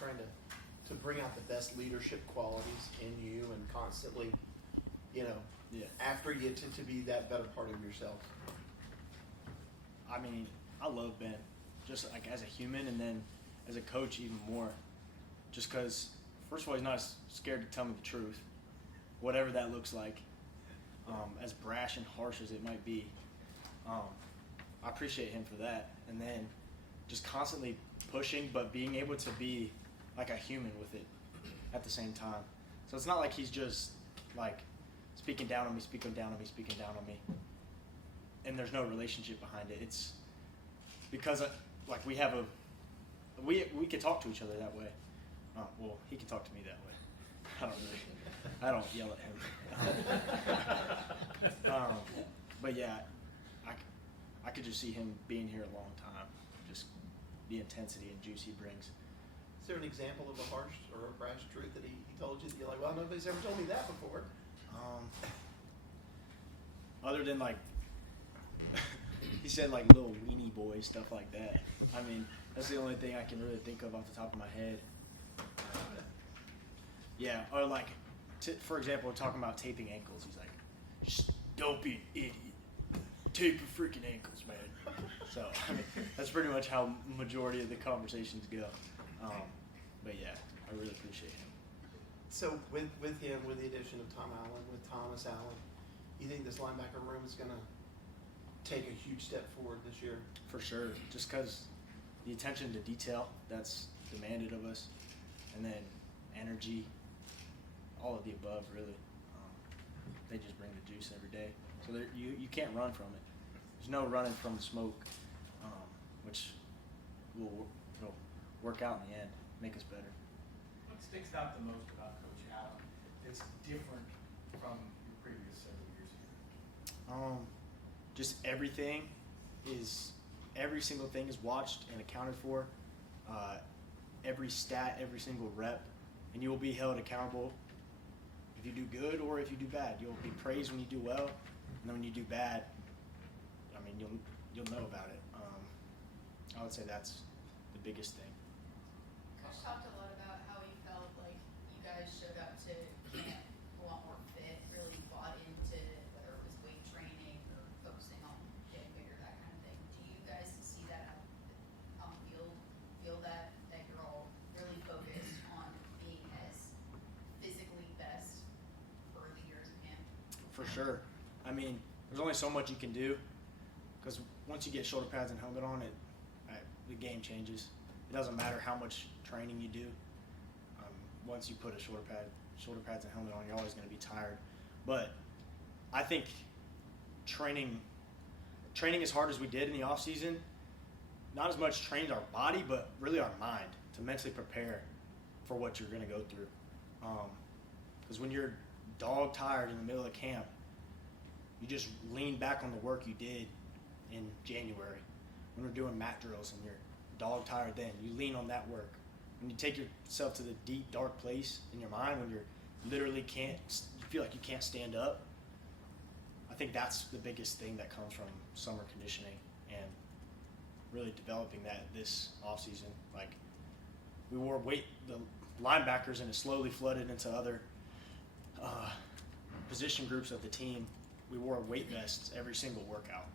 trying to bring out the best leadership qualities in you and constantly, after you to be that better part of yourself? I mean, I love Ben, just like as a human, and then as a coach even more. Just because, first of all, he's not scared to tell me the truth, whatever that looks like, as brash and harsh as it might be. I appreciate him for that. And then just constantly pushing, but being able to be like a human with it at the same time. So it's not like he's just like speaking down on me, and there's no relationship behind it. It's because like we have we can talk to each other that way. Well, he can talk to me that way. I don't yell at him. But yeah, I could just see him being here a long time. Just the intensity and juice he brings. Is there an example of a harsh or a brash truth that he told you that you're like, well, nobody's ever told me that before? Other than like, he said like little weenie boy, stuff like that. I mean, that's the only thing I can really think of off the top of my head. Yeah, or like, for example, we're talking about taping ankles. He's like, just don't be an idiot. Tape your freaking ankles, man. So, I mean, that's pretty much how majority of the conversations go. But yeah, I really appreciate him. So with him, with the addition of Tom Allen, with Thomas Allen, you think this linebacker room is going to take a huge step forward this year? For sure, just because the attention to detail that's demanded of us, and then energy, all of the above, really. They just bring the juice every day. So you can't run from it. There's no running from the smoke, which will work out in the end, make us better. What sticks out the most about Coach Allen that's different from your previous several years here? Just every single thing is watched and accounted for. Every stat, every single rep, and you will be held accountable if you do good or if you do bad. You'll be praised when you do well, and then when you do bad, I mean, you'll know about it. I would say that's the biggest thing. Coach talked a lot about how he felt like you guys showed up to camp a lot more fit, really bought into whether it was weight training or focusing on getting bigger, that kind of thing. Do you guys see that on the field? Feel that you're all really focused on being as physically best for the years of camp? For sure. I mean, there's only so much you can do, because once you get shoulder pads and helmet on, the game changes. It doesn't matter how much training you do. Once you put shoulder pads and helmet on, you're always going to be tired. But I think training as hard as we did in the off season, not as much trained our body, but really our mind to mentally prepare for what you're going to go through. Because when you're dog tired in the middle of camp, you just lean back on the work you did in January. When we're doing mat drills and you're dog tired then, you lean on that work. When you take yourself to the deep, dark place in your mind, when you feel like you can't stand up, I think that's the biggest thing that comes from summer conditioning and really developing that this offseason. Like, we wore the linebackers, and it slowly flooded into other position groups of the team. We wore weight vests every single workout.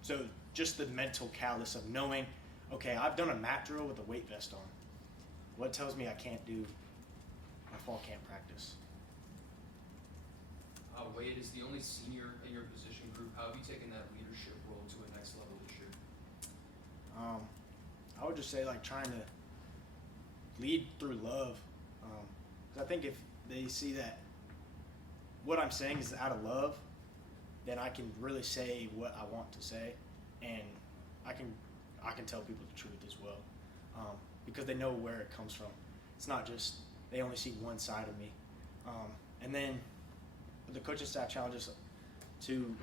So just the mental callous of knowing, okay, I've done a mat drill with a weight vest on. What tells me I can't do my fall camp practice? Wade is the only senior in your position group. How have you taken that leadership role to a next level this year? I would just say like trying to lead through love. 'Cause I think if they see that what I'm saying is out of love, then I can really say what I want to say, and I can tell people the truth as well, because they know where it comes from. It's not just they only see one side of me. And then the coaching staff challenges to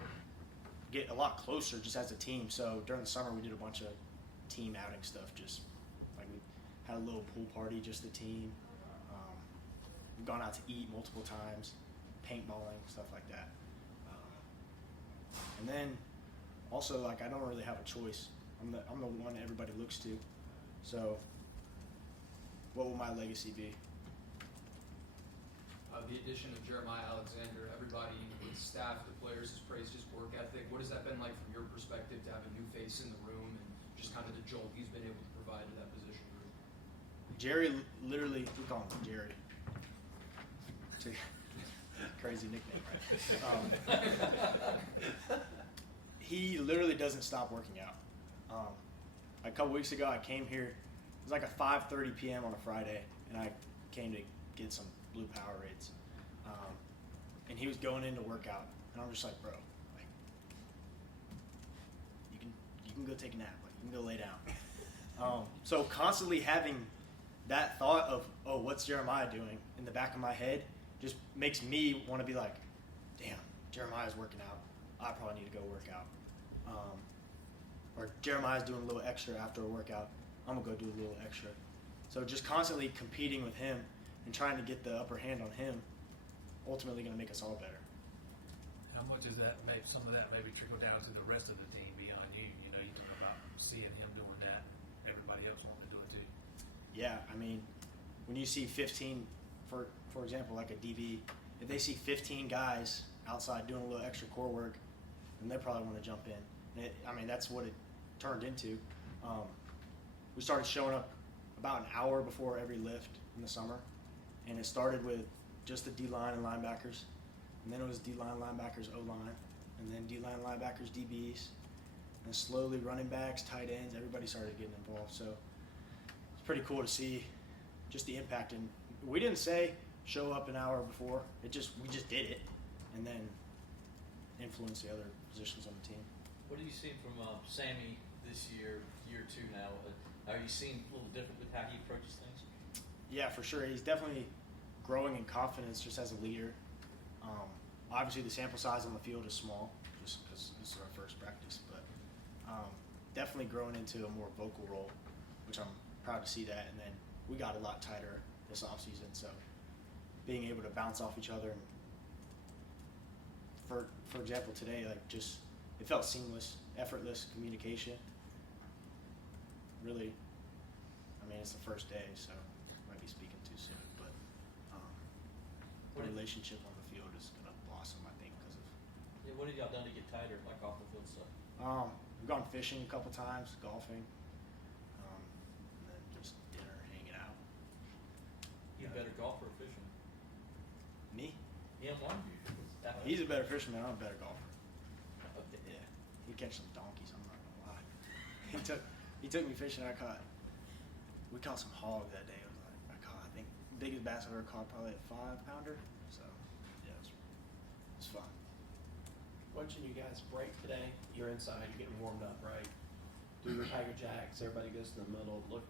get a lot closer just as a team. So during the summer we did a bunch of team outing stuff, just like we had a little pool party, just the team. We've gone out to eat multiple times, paintballing, stuff like that. And then also, like, I don't really have a choice. I'm the one everybody looks to. So what will my legacy be? The addition of Jeremiah Alexander, everybody, the staff, the players, has praised his work ethic. What has that been like from your perspective to have a new face in the room and just kind of the jolt he's been able to provide to that position group? Jerry, literally, we call him Jerry. Crazy nickname, right? He literally doesn't stop working out. A couple weeks ago, I came here. It was like a 5:30 p.m. on a Friday, and I came to get some blue Powerades. And he was going in to work out, and I'm just like, bro, like, you can go take a nap, like, you can go lay down. So constantly having that thought of, oh, what's Jeremiah doing in the back of my head just makes me want to be like, damn, Jeremiah's working out. I probably need to go work out. Or Jeremiah's doing a little extra after a workout. I'm going to go do a little extra. So just constantly competing with him and trying to get the upper hand on him, ultimately going to make us all better. How much is that? Maybe some of that maybe trickle down to the rest of the team beyond you. You know, you talk about seeing him doing that. Everybody else wanting to do it too. Yeah, I mean, when you see 15, for example, like a DB, if they see 15 guys outside doing a little extra core work, then they probably want to jump in. And that's what it turned into. We started showing up about an hour before every lift in the summer, and it started with just the D-line and linebackers, and then it was D-line, linebackers, O-line, and then D-line, linebackers, DBs, and slowly running backs, tight ends, everybody started getting involved. So it's pretty cool to see just the impact. And we didn't say show up an hour before. We just did it, and then influence the other positions on the team. What do you see from Sammy this year 2 now? Are you seeing a little different with how he approaches things? Yeah, for sure. He's definitely growing in confidence just as a leader. Obviously, the sample size on the field is small just because this is our first practice, but definitely growing into a more vocal role, which I'm proud to see that. And then we got a lot tighter this offseason, so being able to bounce off each other. And for example, today, like, just it felt seamless, effortless communication. Really, I mean, it's the first day, so might be speaking too soon, but the relationship on the field is going to blossom, I think, because of. Yeah, what have y'all done to get tighter, like off the field stuff? We've gone fishing a couple times, golfing, and then just dinner, hanging out. You better golfer or fisherman? Me? Him, one of you. He's a better fisherman. I'm a better golfer. Yeah, he catch some donkeys. I'm not gonna lie. He took me fishing. We caught some hog that day. I think biggest bass I've ever caught, probably a 5-pounder. So yeah, it was fun. Watching you guys break today, you're inside, you're getting warmed up, right? Do your Tiger Jacks, everybody goes to the middle, look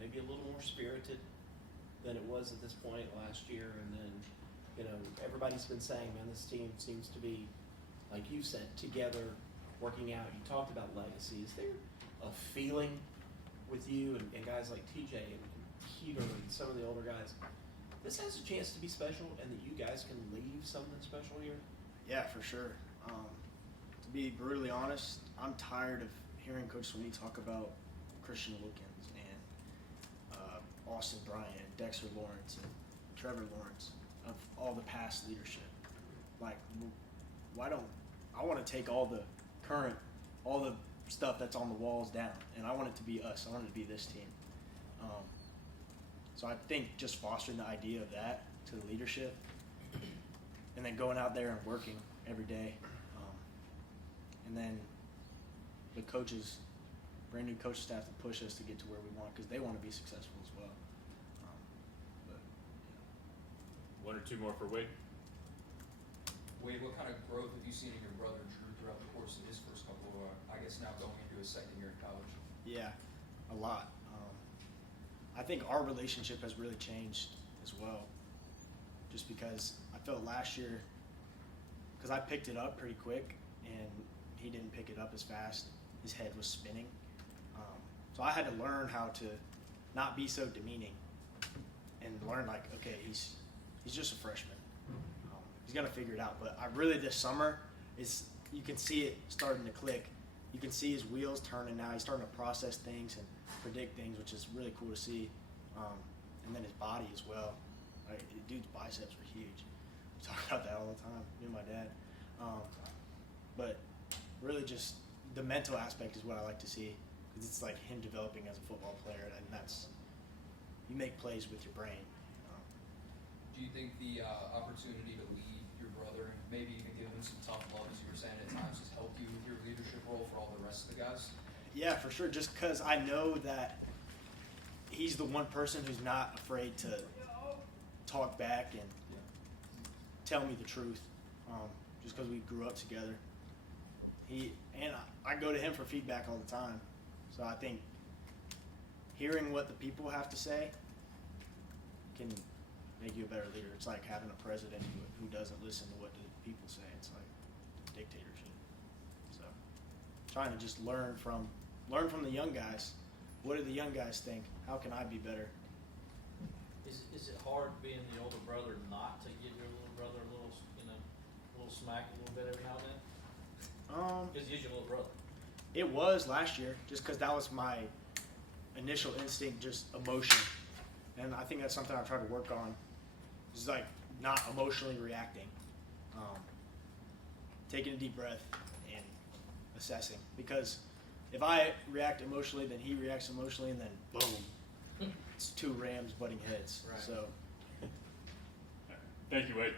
maybe a little more spirited than it was at this point last year. And then, everybody's been saying, man, this team seems to be, like you said, together, working out. You talked about legacy. Is there a feeling with you and guys like TJ and Peter and some of the older guys, this has a chance to be special and that you guys can leave something special here? Yeah, for sure. To be brutally honest, I'm tired of hearing Coach Sweeney talk about Christian Wilkins and Austin Bryant, Dexter Lawrence, and Trevor Lawrence, of all the past leadership. Like, I want to take all the stuff that's on the walls down, and I want it to be us. I want it to be this team. So I think just fostering the idea of that to the leadership, and then going out there and working every day, and then the coaches, brand new coach staff to push us to get to where we want, because they want to be successful as well. But yeah. 1 or 2 more for Wade. Wade, what kind of growth have you seen in your brother Drew throughout the course of his first couple of, I guess now going into his second year in college? Yeah, a lot. I think our relationship has really changed as well, just because I felt last year, because I picked it up pretty quick and he didn't pick it up as fast. His head was spinning. So I had to learn how to not be so demeaning and learn, like, okay, he's just a freshman. He's going to figure it out. But I really, this summer, you can see it starting to click. You can see his wheels turning now. He's starting to process things and predict things, which is really cool to see. and then his body as well. Like, the dude's biceps were huge. We talk about that all the time, me and my dad. But really just the mental aspect is what I like to see. 'Cause it's like him developing as a football player, and that's, you make plays with your brain. Do you think the opportunity to lead your brother and maybe even give him some tough love, as you were saying at times, has helped you with your leadership role for all the rest of the guys? Yeah, for sure. Just because I know that he's the one person who's not afraid to talk back and tell me the truth. Just because we grew up together. I go to him for feedback all the time. So I think hearing what the people have to say can make you a better leader. It's like having a president who doesn't listen to what the people say. It's like dictatorship. So trying to just learn from the young guys. What do the young guys think? How can I be better? Is it hard being the older brother not to give your little brother a little, little smack a little bit every now and then? Because he's your little brother. It was last year, just because that was my initial instinct, just emotion. And I think that's something I try to work on. It's like not emotionally reacting. Taking a deep breath and assessing. Because if I react emotionally, then he reacts emotionally, and then boom. It's two rams butting heads. Right. So Thank you, Wade.